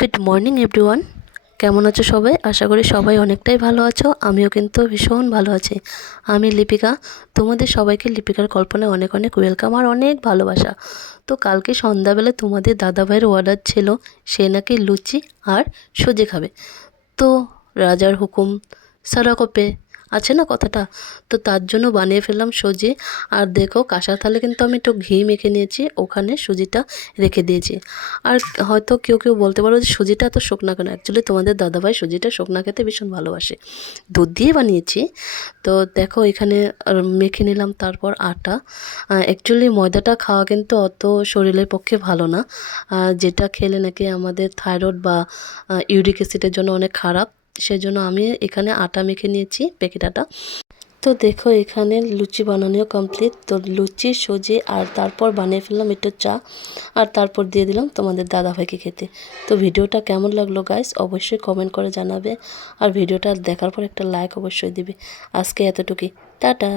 Good morning everyone, কেমন আছো সবাই? আশা করি সবাই অনেকটাই ভালো আছো। আমিও কিন্তু ভীষণ ভালো আছি। আমি লিপিকা, তোমাদের সবাইকে লিপিকার কল্পনায় অনেক অনেক ওয়েলকাম আর অনেক ভালোবাসা। তো কালকে সন্ধ্যাবেলা তোমাদের দাদাভাইয়ের অর্ডার ছিল, সে নাকি লুচি আর সুজি খাবে। তো রাজার হুকুম সারা কপে আছে না কথাটা, তো তার জন্য বানিয়ে ফেললাম সুজি। আর দেখো কাঁসার থালে কিন্তু আমি একটু ঘি মেখে নিয়েছি, ওখানে সুজিটা রেখে দিয়েছি। আর হয়তো কেউ কেউ বলতে পারো যে সুজিটা এত শুকনা কেন, অ্যাকচুয়ালি তোমাদের দাদাভাই সুজিটা শুকনা খেতে ভীষণ ভালোবাসে, দুধ দিয়ে বানিয়েছি। তো দেখো এখানে মেখে নিলাম, তারপর আটা। অ্যাকচুয়ালি ময়দাটা খাওয়া কিন্তু অত শরীরের পক্ষে ভালো না, যেটা খেলে নাকি আমাদের থাইরয়েড বা ইউরিক অ্যাসিডের জন্য অনেক খারাপ। সেজন্য আমি এখানে আটা মেখে নিয়েছি, প্যাকেট আটা। তো দেখো এখানে লুচি বানানোও কমপ্লিট। তো লুচি সুজি আর তারপর বানিয়ে ফেললাম একটু চা, আর তারপর দিয়ে দিলাম তোমাদের দাদাভাইকে খেতে। তো ভিডিওটা কেমন লাগলো গাইস অবশ্যই কমেন্ট করে জানাবে, আর ভিডিওটা দেখার পর একটা লাইক অবশ্যই দিবে। আজকে এতটুকুই, টাটা।